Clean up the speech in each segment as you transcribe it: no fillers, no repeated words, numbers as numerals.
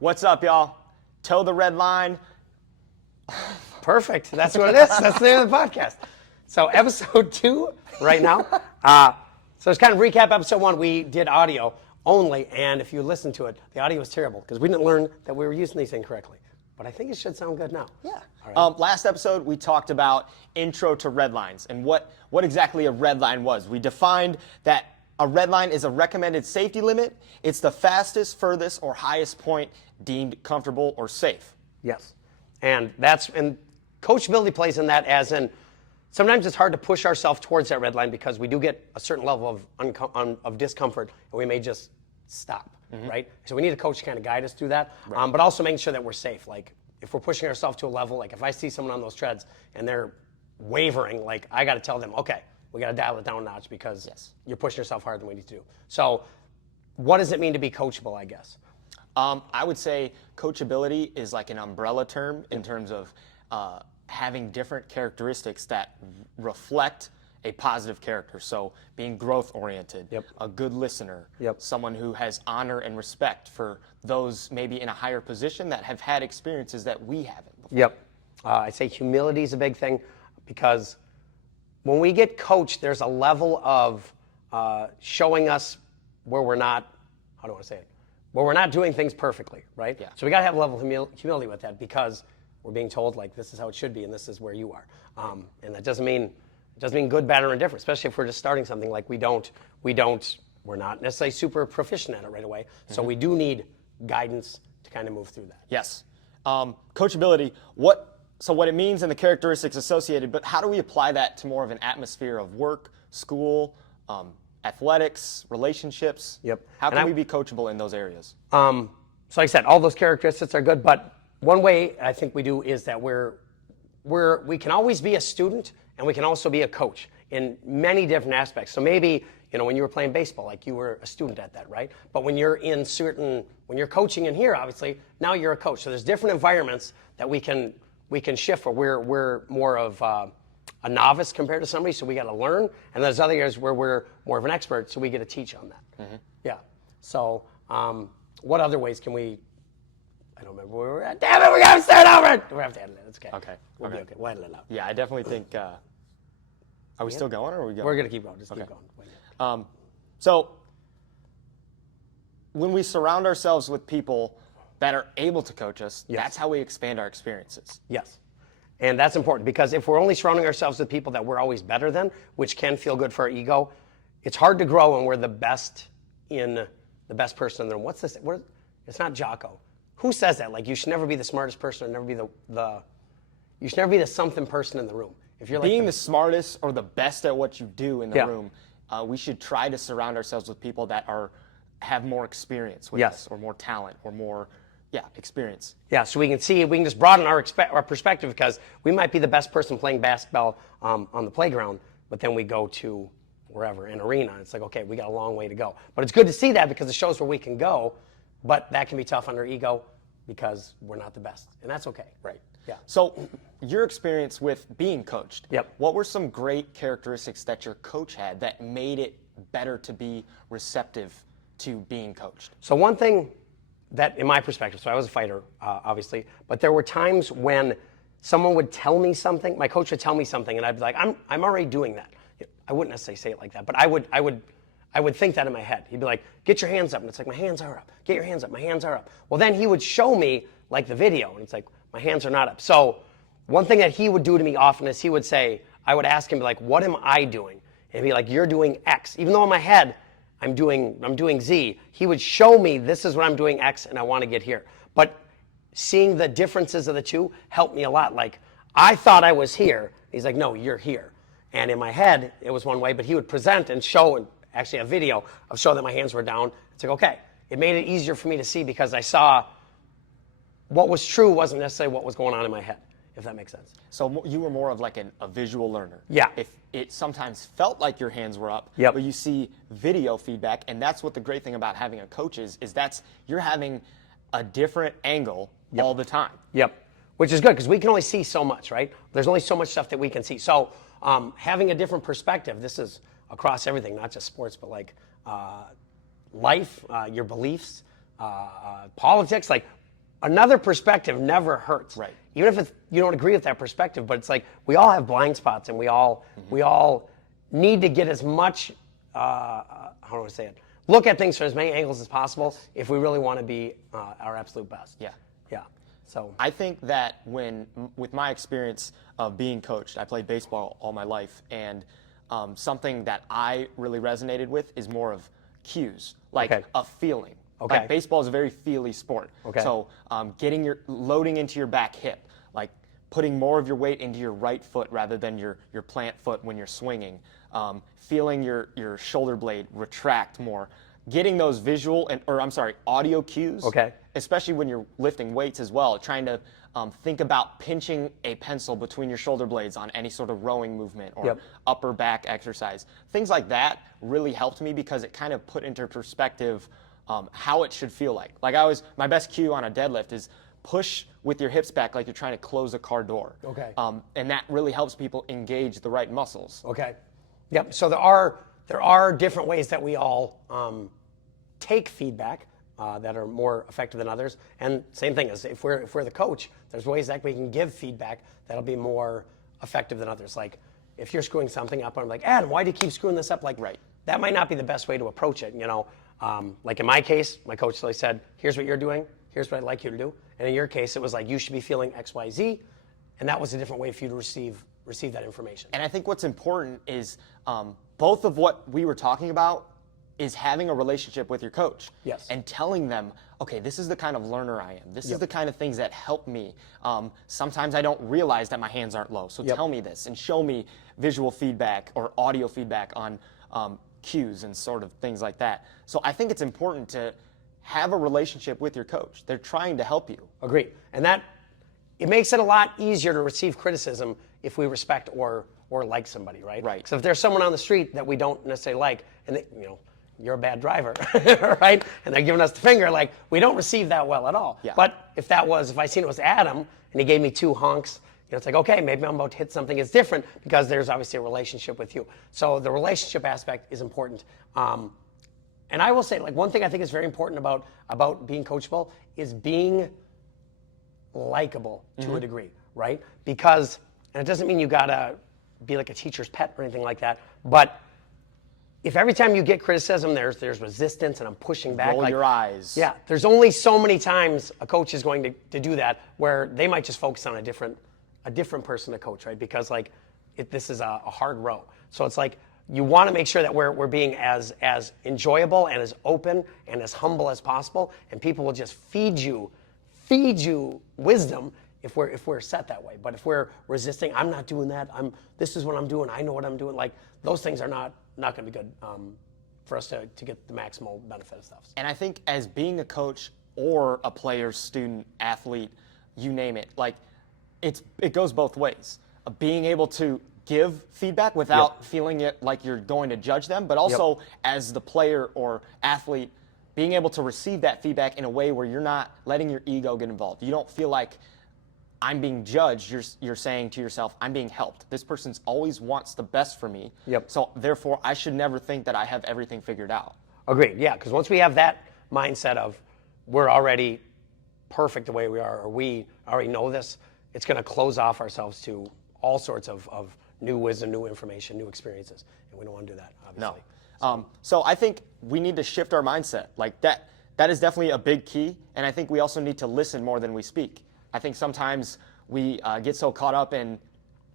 What's up, y'all? Toe the red line. Perfect. That's what it is. That's the name of the podcast. So episode 2 right now. So it's kind of recap episode 1. We did audio only, and if you listen to it, the audio was terrible because we didn't learn that we were using these incorrectly. But I think it should sound good now. Yeah. All right. Last episode, we talked about intro to red lines and what exactly a red line was. We defined that a red line is a recommended safety limit. It's the fastest, furthest, or highest point deemed comfortable or safe. Yes. And coachability plays in that, as in sometimes it's hard to push ourselves towards that red line because we do get a certain level of discomfort and we may just stop, right? So we need a coach to kind of guide us through that, Right. but also making sure that we're safe. Like if we're pushing ourselves to a level, like if I see someone on those treads and they're wavering, like I got to tell them, okay, we got to dial it down a notch because you're pushing yourself harder than we need to do. So what does it mean to be coachable, I guess? I would say coachability is like an umbrella term in terms of having different characteristics that reflect a positive character. So being growth-oriented, a good listener, someone who has honor and respect for those maybe in a higher position that have had experiences that we haven't before. I say humility is a big thing because when we get coached, there's a level of showing us where we're not, how do I want to say it? Where we're not doing things perfectly, right? Yeah. So we got to have a level of humility with that because we're being told like this is how it should be and this is where you are. And that doesn't mean good, bad, or indifferent, especially if we're just starting something. Like we're not necessarily super proficient at it right away. So we do need guidance to kind of move through that. Yes. Coachability, what it means and the characteristics associated, but how do we apply that to more of an atmosphere of work, school, athletics, relationships? How can we be coachable in those areas? So like I said, all those characteristics are good, but one way I think we do is that we can always be a student and we can also be a coach in many different aspects. So maybe, when you were playing baseball, like you were a student at that, right? But when you're when you're coaching in here, obviously, now you're a coach. So there's different environments that we can shift where we're more of a novice compared to somebody, so we got to learn. And there's other areas where we're more of an expert, so we get to teach on that. Yeah. So what other ways can we? I don't remember where we're at. Damn it, we got to start over. We're going to have to edit it. It's okay. Okay. We'll be okay. We'll edit it out. Yeah, I definitely think. Are we still going, or are we going? We're going to keep going. Just keep going. So when we surround ourselves with people that are able to coach us, that's how we expand our experiences. Yes. And that's important because if we're only surrounding ourselves with people that we're always better than, which can feel good for our ego, it's hard to grow when we're the best person in the room. What's this? It's not Jocko. Who says that? Like you should never be the smartest person or never be you should never be the something person in the room. If you're like being the smartest or the best at what you do in the room, we should try to surround ourselves with people that have more experience with us, or more talent, or more experience. Yeah, so we can just broaden our perspective because we might be the best person playing basketball on the playground, but then we go to wherever, an arena, and it's like, okay, we got a long way to go. But it's good to see that because it shows where we can go, but that can be tough on our ego because we're not the best, and that's okay. Right. Yeah. So your experience with being coached, Yep. What were some great characteristics that your coach had that made it better to be receptive to being coached? So one thing that, in my perspective, so I was a fighter, obviously, but there were times when someone would tell me something, my coach would tell me something, and I'd be like, I'm already doing that. I wouldn't necessarily say it like that, but I would think that in my head. He'd be like, get your hands up, and it's like, my hands are up. Get your hands up, my hands are up. Well, then he would show me, like, the video, and it's like, my hands are not up. So one thing that he would do to me often is he would say, I would ask him, like, what am I doing? And he'd be like, you're doing X. Even though in my head, I'm doing Z, he would show me this is what I'm doing X and I want to get here. But seeing the differences of the two helped me a lot. Like, I thought I was here. He's like, no, you're here. And in my head, it was one way, but he would present and show, and actually a video of showing that my hands were down. It's like, okay, it made it easier for me to see because I saw what was true wasn't necessarily what was going on in my head, if that makes sense. So you were more of like a visual learner. Yeah. If it sometimes felt like your hands were up, Yep. but you see video feedback, and that's what the great thing about having a coach is you're having a different angle all the time. Yep, which is good because we can only see so much, right? There's only so much stuff that we can see. So having a different perspective, this is across everything, not just sports, but like life, your beliefs, politics, like another perspective never hurts. Right. Even if you don't agree with that perspective, but it's like we all have blind spots, and we all need to get as much, how do I say it? Look at things from as many angles as possible if we really want to be our absolute best. Yeah. Yeah. So I think that with my experience of being coached, I played baseball all my life, and something that I really resonated with is more of cues, like a feeling. Okay. Like baseball is a very feely sport. Okay. So loading into your back hip, like putting more of your weight into your right foot rather than your plant foot when you're swinging, feeling your shoulder blade retract more, getting those audio cues. Okay. Especially when you're lifting weights as well, trying to think about pinching a pencil between your shoulder blades on any sort of rowing movement or upper back exercise. Things like that really helped me because it kind of put into perspective how it should feel like. Like my best cue on a deadlift is push with your hips back like you're trying to close a car door. Okay. And that really helps people engage the right muscles. Okay. Yep. So there are different ways that we all take feedback that are more effective than others. And same thing as if we're the coach, there's ways that we can give feedback that'll be more effective than others. Like if you're screwing something up, I'm like, Adam, why do you keep screwing this up? Like, that might not be the best way to approach it. You know, like in my case, my coach always said, here's what you're doing. Here's what I'd like you to do. And in your case, it was like, you should be feeling X, Y, Z. And that was a different way for you to receive that information. And I think what's important is both of what we were talking about is having a relationship with your coach. Yes. And telling them, okay, this is the kind of learner I am. This is the kind of things that help me. Sometimes I don't realize that my hands aren't low. So tell me this and show me visual feedback or audio feedback on cues and sort of things like that. So I think it's important to have a relationship with your coach. They're trying to help you. Agreed. And that, it makes it a lot easier to receive criticism if we respect or like somebody, right? Right. So if there's someone on the street that we don't necessarily like, and they, you know, you're a bad driver, right? And they're giving us the finger, like, we don't receive that well at all. Yeah. But if I seen it was Adam, and he gave me 2 honks, you know, it's like, okay, maybe I'm about to hit something. It's different because there's obviously a relationship with you. So the relationship aspect is important. And I will say, like, one thing I think is very important about being coachable is being likable to a degree, right? Because, and it doesn't mean you gotta be like a teacher's pet or anything like that, but if every time you get criticism, there's resistance and I'm pushing back. Roll your eyes. Yeah, there's only so many times a coach is going to do that where they might just focus on a different person to coach, right? Because like this is a hard row. So it's like you want to make sure that we're being as enjoyable and as open and as humble as possible, and people will just feed you wisdom if we're set that way. But if we're resisting, I'm not doing that. This is what I'm doing. I know what I'm doing. Like those things are not going to be good for us to get the maximal benefit of stuff. And I think as being a coach or a player, student, athlete, you name it, like it goes both ways. Being able to give feedback without feeling it like you're going to judge them, but also as the player or athlete, being able to receive that feedback in a way where you're not letting your ego get involved. You don't feel like I'm being judged. You're saying to yourself, I'm being helped. This person's always wants the best for me. So therefore, I should never think that I have everything figured out. Agreed. Yeah, because once we have that mindset of we're already perfect the way we are, or we already know this, it's going to close off ourselves to all sorts of new wisdom, new information, new experiences, and we don't want to do that, obviously. No. So I think we need to shift our mindset. Like that is definitely a big key, and I think we also need to listen more than we speak. I think sometimes we get so caught up in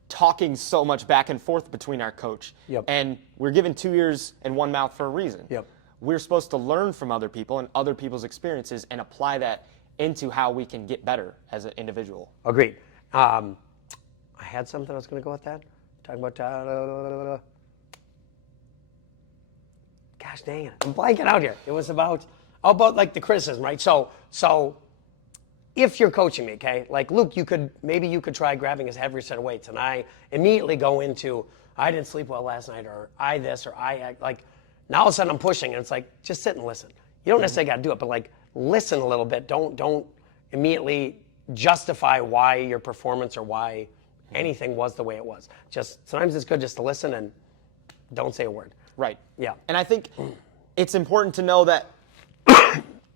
talking so much back and forth between our coach, and we're given 2 ears and 1 mouth for a reason. We're supposed to learn from other people and other people's experiences and apply that into how we can get better as an individual. Agreed. I had something I was going to go with that. Talking about, gosh dang it, I'm blanking out here. It was about like the criticism, right? So if you're coaching me, okay, like Luke, maybe you could try grabbing his heavier set of weights, and I immediately go into, I didn't sleep well last night, or I this, or I act like, now all of a sudden I'm pushing, and it's like, just sit and listen. You don't necessarily got to do it, but like listen a little bit. Don't immediately justify why your performance or why anything was the way it was. Just sometimes it's good just to listen and don't say a word. Right. Yeah. And I think it's important to know that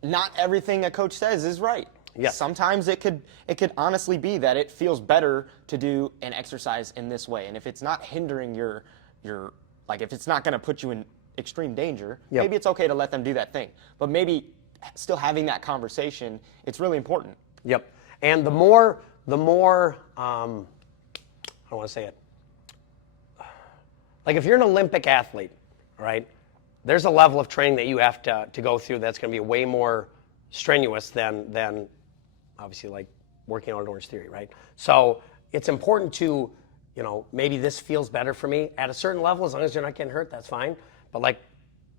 not everything a coach says is right. Yes. Sometimes it could honestly be that it feels better to do an exercise in this way. And if it's not hindering your like if it's not going to put you in extreme danger, maybe it's okay to let them do that thing. But maybe still having that conversation, it's really important. Yep. And the more I don't want to say it. Like if you're an Olympic athlete, right? There's a level of training that you have to go through that's going to be way more strenuous than obviously like working out at Orangetheory, right? So it's important to, maybe this feels better for me at a certain level. As long as you're not getting hurt, that's fine. But like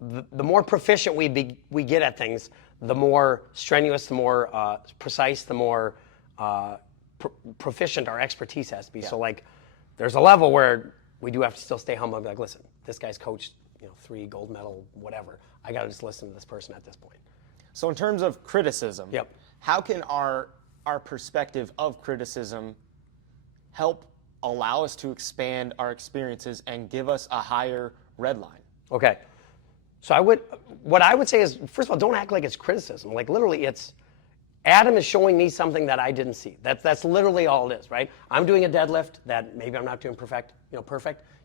the more proficient we get at things, the more strenuous, the more precise, the more proficient our expertise has to be. Yeah. So like there's a level where we do have to still stay humble and be like, listen, this guy's coached 3 gold medal, whatever. I got to just listen to this person at this point. So in terms of criticism, yep. How can our perspective of criticism help allow us to expand our experiences and give us a higher red line? Okay. So what I would say is, first of all, don't act like it's criticism. Like literally it's, Adam is showing me something that I didn't see. That's literally all it is, right? I'm doing a deadlift that maybe I'm not doing perfect.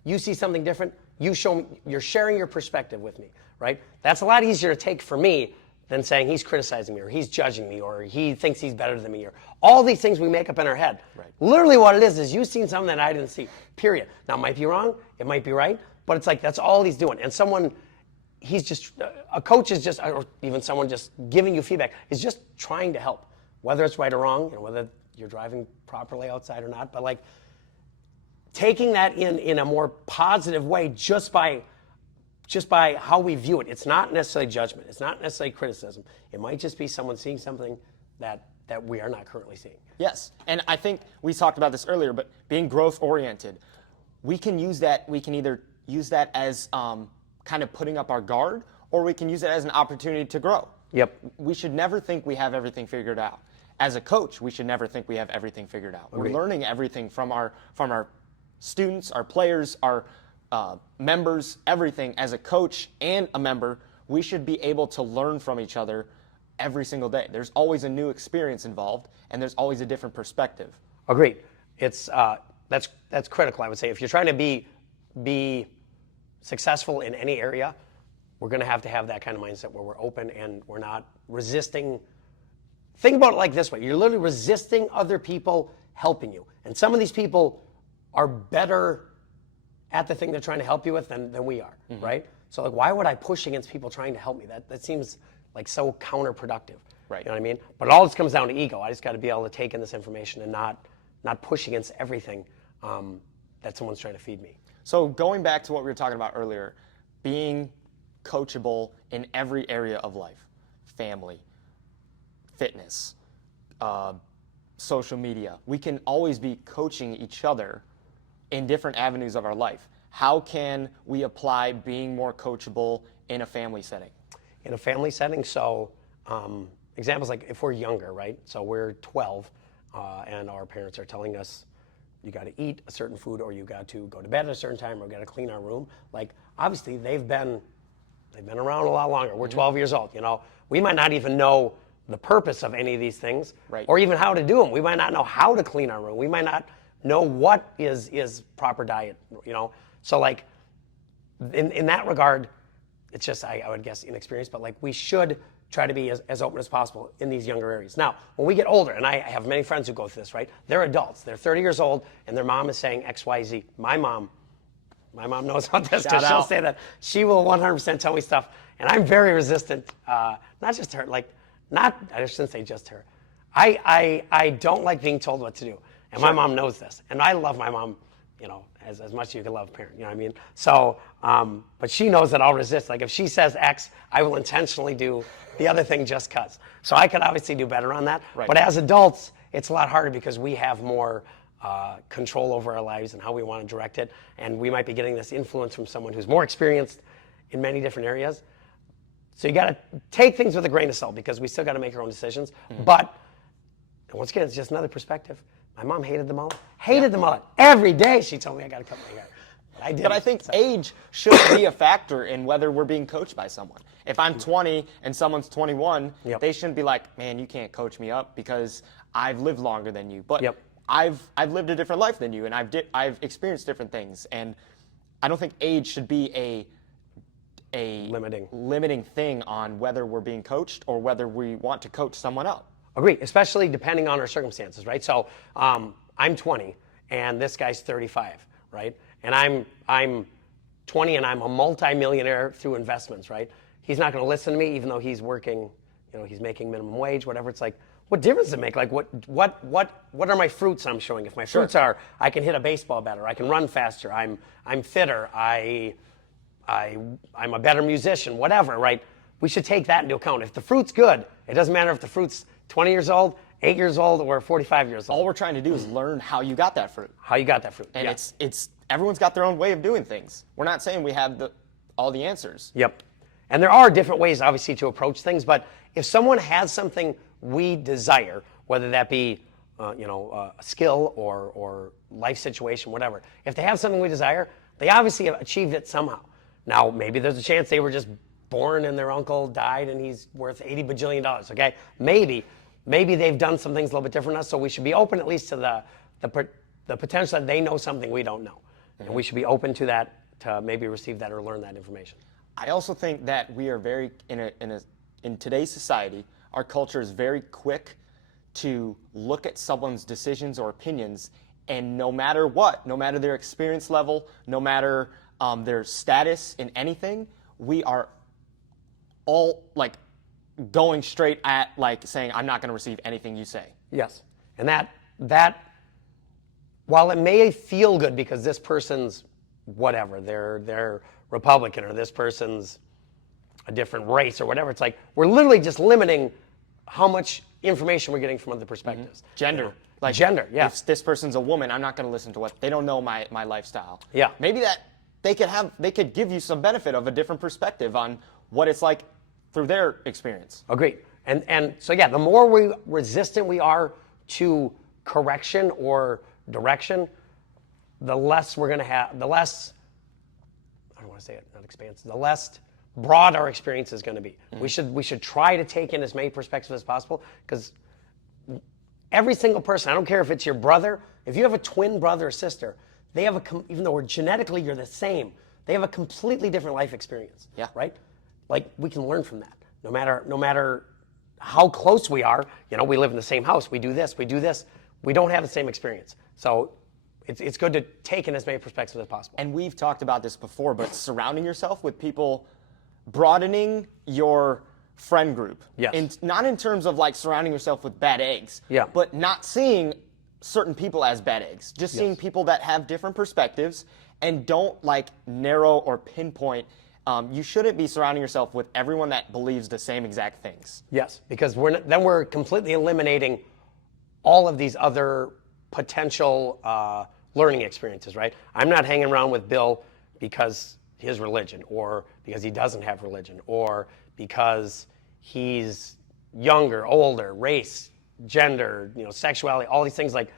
You see something different. You show me, you're sharing your perspective with me, right? That's a lot easier to take for me than saying he's criticizing me or he's judging me or he thinks he's better than me or all these things we make up in our head. Right. Literally what it is you've seen something that I didn't see, period. Now, it might be wrong, it might be right, but it's like that's all he's doing. And a coach is just, or even someone just giving you feedback, is just trying to help, whether it's right or wrong, whether you're driving properly outside or not, but like taking that in a more positive way just by how we view it. It's not necessarily judgment. It's not necessarily criticism. It might just be someone seeing something that we are not currently seeing. Yes, and I think we talked about this earlier, but being growth-oriented, we can use that. We can either use that as kind of putting up our guard, or we can use it as an opportunity to grow. Yep. We should never think we have everything figured out. As a coach, we should never think we have everything figured out. Agreed. We're learning everything from our students, our players, our members, everything. As a coach and a member, we should be able to learn from each other every single day. There's always a new experience involved, and there's always a different perspective. Agreed. It's that's critical, I would say. If you're trying to be successful in any area, we're going to have that kind of mindset where we're open and we're not resisting. Think about it like this way. You're literally resisting other people helping you. And some of these people are better at the thing they're trying to help you with than we are, mm-hmm. right? So like, why would I push against people trying to help me? That seems like so counterproductive. Right. You know what I mean? But it all just comes down to ego. I just got to be able to take in this information and not push against everything that someone's trying to feed me. So going back to what we were talking about earlier, being coachable in every area of life, family, fitness, social media, we can always be coaching each other in different avenues of our life. How can we apply being more coachable in a family setting? In a family setting, so examples like if we're younger, right? So we're 12 and our parents are telling us you got to eat a certain food or you got to go to bed at a certain time or got to clean our room. Like obviously they've been around a lot longer. We're 12 years old, We might not even know the purpose of any of these things, right. or even how to do them. We might not know how to clean our room. We might not know what is proper diet, So like in that regard, it's just, I would guess, inexperienced, but like we should try to be as open as possible in these younger areas. Now, when we get older, and I have many friends who go through this, right? They're adults. They're 30 years old, and their mom is saying X, Y, Z. My mom knows about this because she'll say that. She will 100% tell me stuff, and I'm very resistant. Not just her, I shouldn't say just her. I don't like being told what to do, and my mom knows this, and I love my mom, as much as you can love a parent, you know what I mean? So, but she knows that I'll resist. Like if she says X, I will intentionally do the other thing just cause. So I could obviously do better on that. Right. But as adults, it's a lot harder because we have more control over our lives and how we want to direct it. And we might be getting this influence from someone who's more experienced in many different areas. So you got to take things with a grain of salt because we still got to make our own decisions. Mm-hmm. But once again, it's just another perspective. My mom hated the mullet. Hated the mullet. Every day she told me I got to cut my hair. I did. But I think age shouldn't be a factor in whether we're being coached by someone. If I'm 20 and someone's 21, they shouldn't be like, man, you can't coach me up because I've lived longer than you. But I've lived a different life than you, and I've experienced different things. And I don't think age should be a limiting thing on whether we're being coached or whether we want to coach someone up. Agree, especially depending on our circumstances, right? So I'm 20 and this guy's 35, right? And I'm 20 and I'm a multi-millionaire through investments, right? He's not going to listen to me even though he's working, he's making minimum wage, whatever. It's like, what difference does it make? Like, what are my fruits I'm showing? If my fruits are, I can hit a baseball better, I can run faster, I'm fitter, I'm a better musician, whatever, right? We should take that into account. If the fruit's good, it doesn't matter if the fruit's 20 years old, 8 years old, or 45 years old. All we're trying to do is learn how you got that fruit. How you got that fruit. And it's everyone's got their own way of doing things. We're not saying we have all the answers. Yep. And there are different ways, obviously, to approach things. But if someone has something we desire, whether that be a skill or life situation, whatever, if they have something we desire, they obviously have achieved it somehow. Now, maybe there's a chance they were just born and their uncle died and he's worth $80 bajillion, okay? Maybe they've done some things a little bit different than us, so we should be open at least to the potential that they know something we don't know. And we should be open to that, to maybe receive that or learn that information. I also think that we are very, in today's society, our culture is very quick to look at someone's decisions or opinions, and no matter what, no matter their experience level, no matter their status in anything, we are all like going straight at like saying, I'm not going to receive anything you say. Yes. And that while it may feel good because this person's whatever, they're Republican or this person's a different race or whatever, it's like we're literally just limiting how much information we're getting from other perspectives. Gender. Like gender, yeah. If this person's a woman, I'm not going to listen to what they don't know my lifestyle. Yeah. Maybe that they could give you some benefit of a different perspective on what it's like through their experience. Agreed. And so yeah, the more resistant we are to correction or direction, the less we're going to have, the less, I don't want to say it, not expansive, the less broad our experience is going to be. We should try to take in as many perspectives as possible, because every single person, I don't care if it's your brother, if you have a twin brother or sister, they have even though genetically you're the same, they have a completely different life experience. Yeah. Right? Like, we can learn from that. No matter how close we are, we live in the same house, we do this, we don't have the same experience. So it's good to take in as many perspectives as possible. And we've talked about this before, but surrounding yourself with people, broadening your friend group. Yes. And not in terms of like surrounding yourself with bad eggs, Yeah. but not seeing certain people as bad eggs. Just seeing people that have different perspectives and don't like narrow or pinpoint. You shouldn't be surrounding yourself with everyone that believes the same exact things. Yes, because then we're completely eliminating all of these other potential learning experiences, right? I'm not hanging around with Bill because his religion, or because he doesn't have religion, or because he's younger, older, race, gender, sexuality, all these things. Like,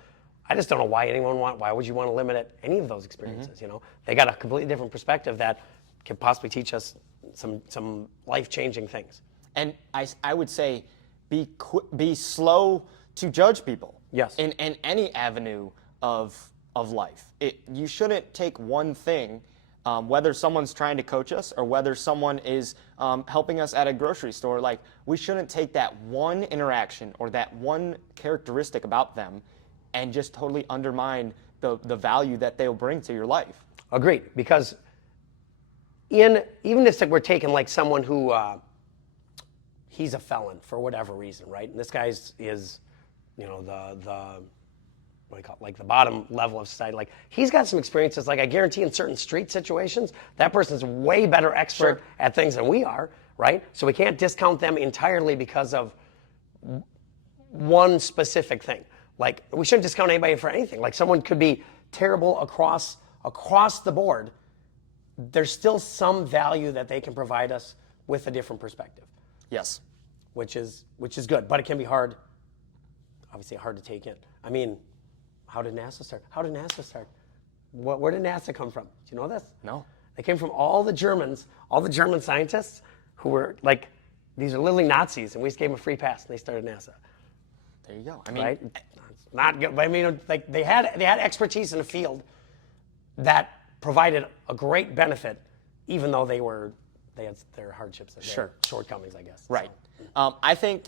I just don't know why would you want to limit any of those experiences, They got a completely different perspective that can possibly teach us some life-changing things. And I would say be slow to judge people. Yes. In any avenue of life. You shouldn't take one thing, whether someone's trying to coach us or whether someone is helping us at a grocery store. Like, we shouldn't take that one interaction or that one characteristic about them and just totally undermine the value that they'll bring to your life. Agreed, because even if we're taking like someone who he's a felon for whatever reason, right? And this guy's is, the what do you call it, like the bottom level of society. Like, he's got some experiences. Like, I guarantee in certain street situations, that person's way better expert at things than we are, right? So we can't discount them entirely because of one specific thing. Like, we shouldn't discount anybody for anything. Like, someone could be terrible across the board. There's still some value that they can provide us with a different perspective. Yes. Which is good, but it can be hard, obviously hard to take in. I mean, how did NASA start? Where did NASA come from? Do you know this? No. They came from all the German scientists who were like, these are literally Nazis, and we just gave them a free pass, and they started NASA. There you go. I mean, right? It's not good, but I mean, like they had expertise in a field that provided a great benefit, even though they had their hardships, their shortcomings, I guess. Right. I think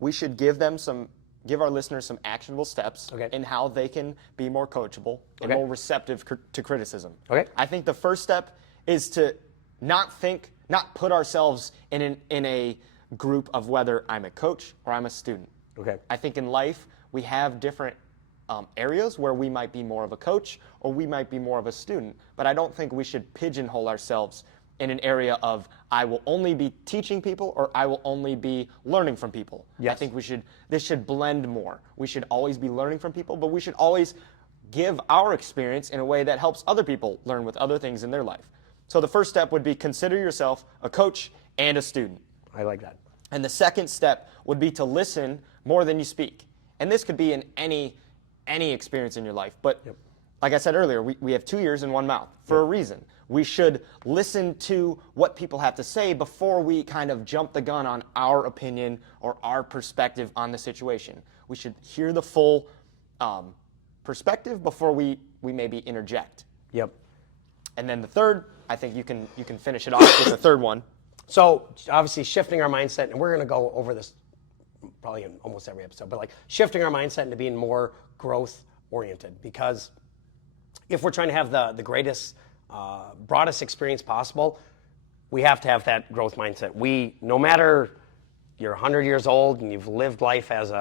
we should give our listeners some actionable steps in how they can be more coachable and more receptive to criticism. Okay. I think the first step is to not put ourselves in a group of whether I'm a coach or I'm a student. Okay. I think in life we have different areas where we might be more of a coach or we might be more of a student, but I don't think we should pigeonhole ourselves in an area of I will only be teaching people or I will only be learning from people. Yes. I think this should blend more. We should always be learning from people, but we should always give our experience in a way that helps other people learn with other things in their life. So the first step would be consider yourself a coach and a student. I like that. And the second step would be to listen more than you speak. And this could be in any experience in your life. But like I said earlier, we have 2 ears and 1 mouth for a reason. We should listen to what people have to say before we kind of jump the gun on our opinion or our perspective on the situation. We should hear the full perspective before we maybe interject. Yep. And then the third, I think you can finish it off with the third one. So obviously shifting our mindset, and we're going to go over this probably in almost every episode, but like shifting our mindset into being more growth oriented, because if we're trying to have the greatest, broadest experience possible, we have to have that growth mindset. No matter you're 100 years old and you've lived life as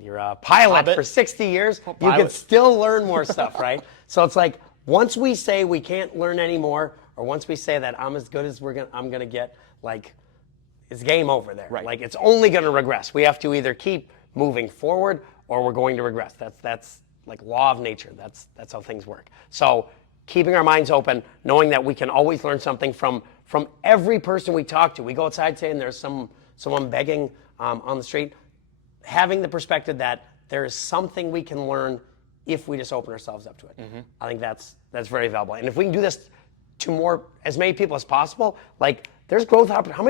you're a pilot for 60 years, you can still learn more stuff, right? So it's like, once we say we can't learn anymore, or once we say that I'm as good as I'm gonna get, like, it's game over there. Right. Like, it's only gonna regress. We have to either keep moving forward or we're going to regress. That's like law of nature. That's how things work. So keeping our minds open, knowing that we can always learn something from every person we talk to. We go outside today and there's someone begging on the street, having the perspective that there is something we can learn if we just open ourselves up to it. Mm-hmm. I think that's very valuable. And if we can do this to as many people as possible, like, there's growth opportunities. How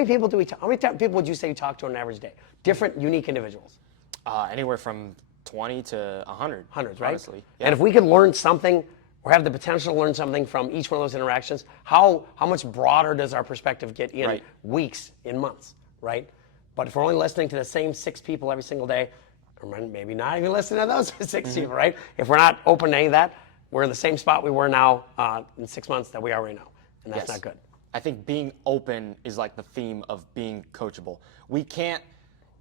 many people would you say you talk to on an average day? Different, unique individuals. Anywhere from 20 to 100. Hundreds, right? Honestly. Yeah. And if we could learn something or have the potential to learn something from each one of those interactions, how much broader does our perspective get in weeks, in months, right? But if we're only listening to the same 6 people every single day, or maybe not even listening to those 6 people, right? If we're not open to any of that, we're in the same spot we were now in 6 months that we are right now. And that's not good. I think being open is like the theme of being coachable.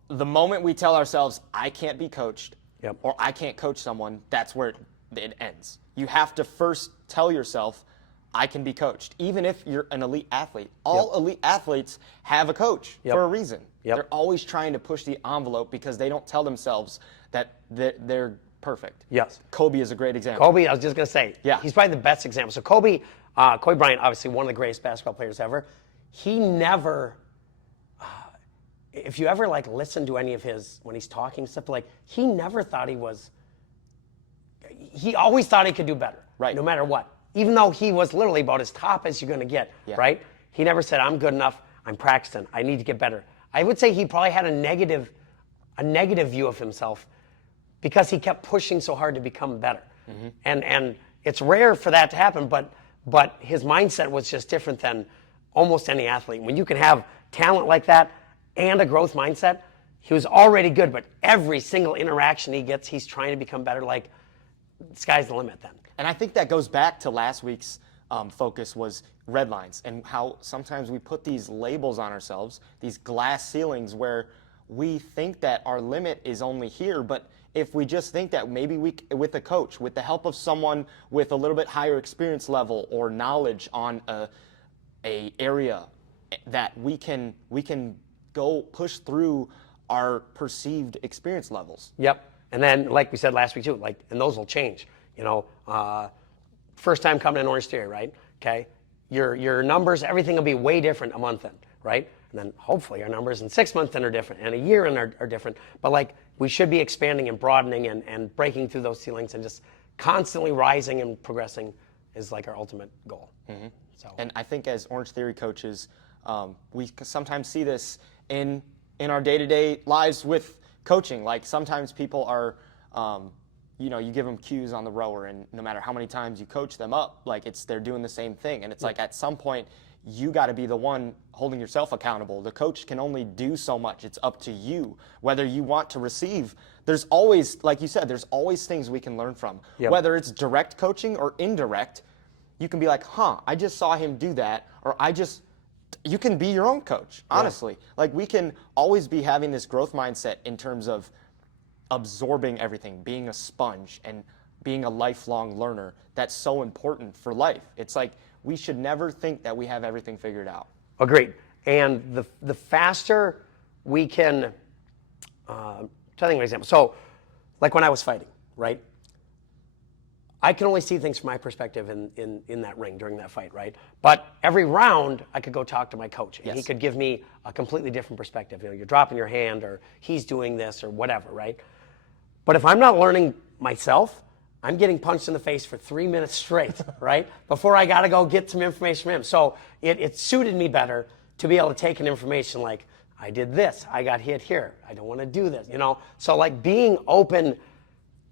The moment we tell ourselves, I can't be coached, or I can't coach someone, that's where it ends. You have to first tell yourself, I can be coached. Even if you're an elite athlete. All elite athletes have a coach for a reason. They're always trying to push the envelope because they don't tell themselves that they're perfect. Yes. Kobe is a great example. Kobe, I was just going to say, he's probably the best example. So Kobe Bryant, obviously one of the greatest basketball players ever, he never, if you ever like listen to any of his, when he's talking stuff, like, he never thought he always thought he could do better, right? No matter what. Even though he was literally about as top as you're going to get, right? He never said, I'm good enough, I'm Braxton, I need to get better. I would say he probably had a negative view of himself because he kept pushing so hard to become better. Mm-hmm. And it's rare for that to happen, but his mindset was just different than almost any athlete. When you can have talent like that and a growth mindset, he was already good, but every single interaction he gets, he's trying to become better. Like, sky's the limit then. And I think that goes back to last week's focus was red lines and how sometimes we put these labels on ourselves, these glass ceilings where we think that our limit is only here, but if we just think that maybe with a coach, with the help of someone with a little bit higher experience level or knowledge on a area, that we can go push through our perceived experience levels. Yep. And then, like we said last week too, and those will change. First time coming in Orangetheory, right? Okay. Your numbers, everything will be way different a month in, right? And then hopefully our numbers in 6 months in are different, and a year in are different. But we should be expanding and broadening and breaking through those ceilings and just constantly rising and progressing is like our ultimate goal. So. And I think as Orange Theory coaches, we sometimes see this in our day-to-day lives with coaching. Like sometimes people are, you give them cues on the rower, and no matter how many times you coach them up, like they're doing the same thing. And it's like at some point, you got to be the one holding yourself accountable. The coach can only do so much. It's up to you whether you want to receive. There's always, like you said, there's always things we can learn from. Whether it's direct coaching or indirect, you can be like, I just saw him do that, or you can be your own coach, honestly. Like we can always be having this growth mindset in terms of absorbing everything, being a sponge, and being a lifelong learner. That's so important for life. It's like we should never think that we have everything figured out. Agreed. And the faster we can, trying to think of an example. So, like when I was fighting, right? I can only see things from my perspective in that ring during that fight, right? But every round, I could go talk to my coach, and he could give me a completely different perspective. You're dropping your hand, or he's doing this, or whatever, right? But if I'm not learning myself, I'm getting punched in the face for 3 minutes straight, right? Before I got to go get some information from him. So it suited me better to be able to take an information like, I did this, I got hit here, I don't want to do this, So like being open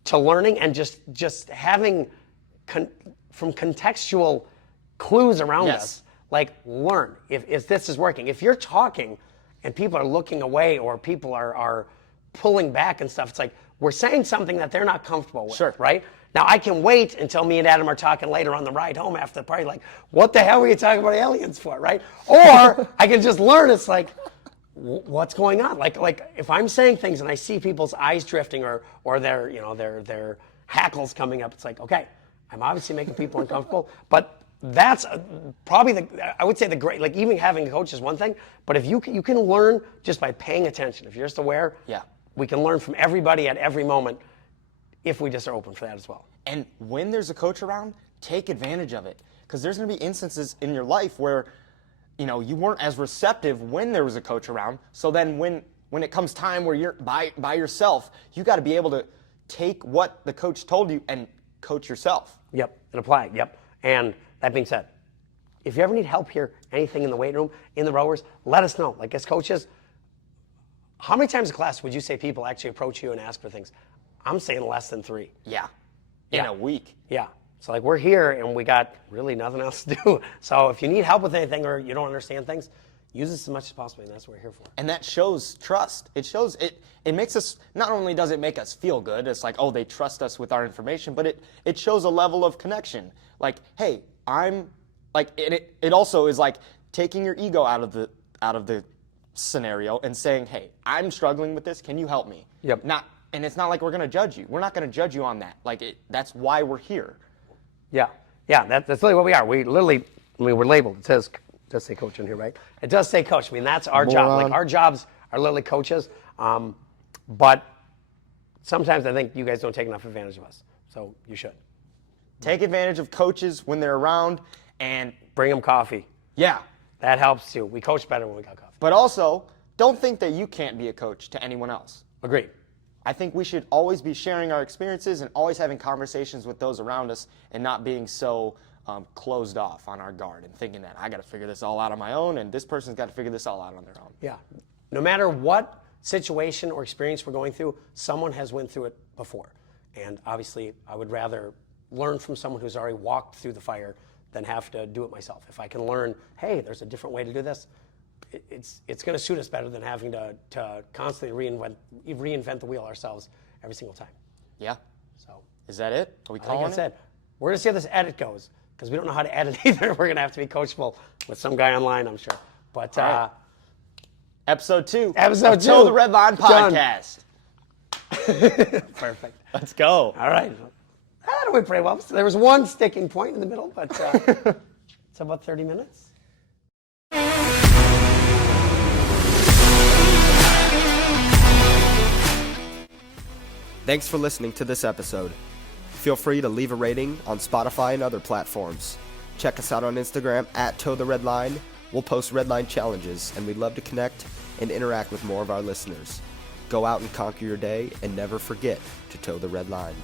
to learning and just having from contextual clues around us, like learn if this is working. If you're talking and people are looking away or people are pulling back and stuff, it's like we're saying something that they're not comfortable with, right? Now, I can wait until me and Adam are talking later on the ride home after the party, like, what the hell were you talking about aliens for, right? Or I can just learn, it's like, what's going on? Like if I'm saying things and I see people's eyes drifting or their hackles coming up, it's like, okay, I'm obviously making people uncomfortable, but that's probably I would say the great, like even having a coach is one thing, but if you can learn just by paying attention, if you're just aware, we can learn from everybody at every moment if we just are open for that as well. And when there's a coach around, take advantage of it. Because there's going to be instances in your life where, you weren't as receptive when there was a coach around. So then when it comes time where you're by yourself, you got to be able to take what the coach told you and coach yourself. Yep, and apply it, yep. And that being said, if you ever need help here, anything in the weight room, in the rowers, let us know. Like as coaches, how many times in class would you say people actually approach you and ask for things? I'm saying less than 3. In a week. So like we're here and we got really nothing else to do. So if you need help with anything or you don't understand things, use this as much as possible, and that's what we're here for. And that shows trust. It shows it makes us, not only does it make us feel good, it's like, oh, they trust us with our information, but it shows a level of connection. Like, hey, I'm like it also is like taking your ego out of the scenario and saying, hey, I'm struggling with this, can you help me? And it's not like we're going to judge you. We're not going to judge you on that. Like that's why we're here. That's literally what we are. We literally, we're labeled. It does say coach in here, right? It does say coach. That's our job. Like our jobs are literally coaches. But sometimes I think you guys don't take enough advantage of us. So you should. Take advantage of coaches when they're around and bring them coffee. That helps too. We coach better when we got coffee. But also, don't think that you can't be a coach to anyone else. Agreed. I think we should always be sharing our experiences and always having conversations with those around us and not being so closed off on our guard and thinking that I got to figure this all out on my own and this person's got to figure this all out on their own. No matter what situation or experience we're going through, someone has went through it before. And obviously, I would rather learn from someone who's already walked through the fire than have to do it myself. If I can learn, hey, there's a different way to do this, it's going to suit us better than having to constantly reinvent the wheel ourselves every single time. So is that it? Are we calling it? That's it. We're going to see how this edit goes because we don't know how to edit either. We're going to have to be coachable with some guy online, I'm sure. But episode 2. Episode 2. Toe the Red Line podcast. Perfect. Let's go. All right. That went pretty well. There was one sticking point in the middle, but it's about 30 minutes. Thanks for listening to this episode. Feel free to leave a rating on Spotify and other platforms. Check us out on Instagram at Toe the Red Line. We'll post Red Line challenges, and we'd love to connect and interact with more of our listeners. Go out and conquer your day, and never forget to toe the red line.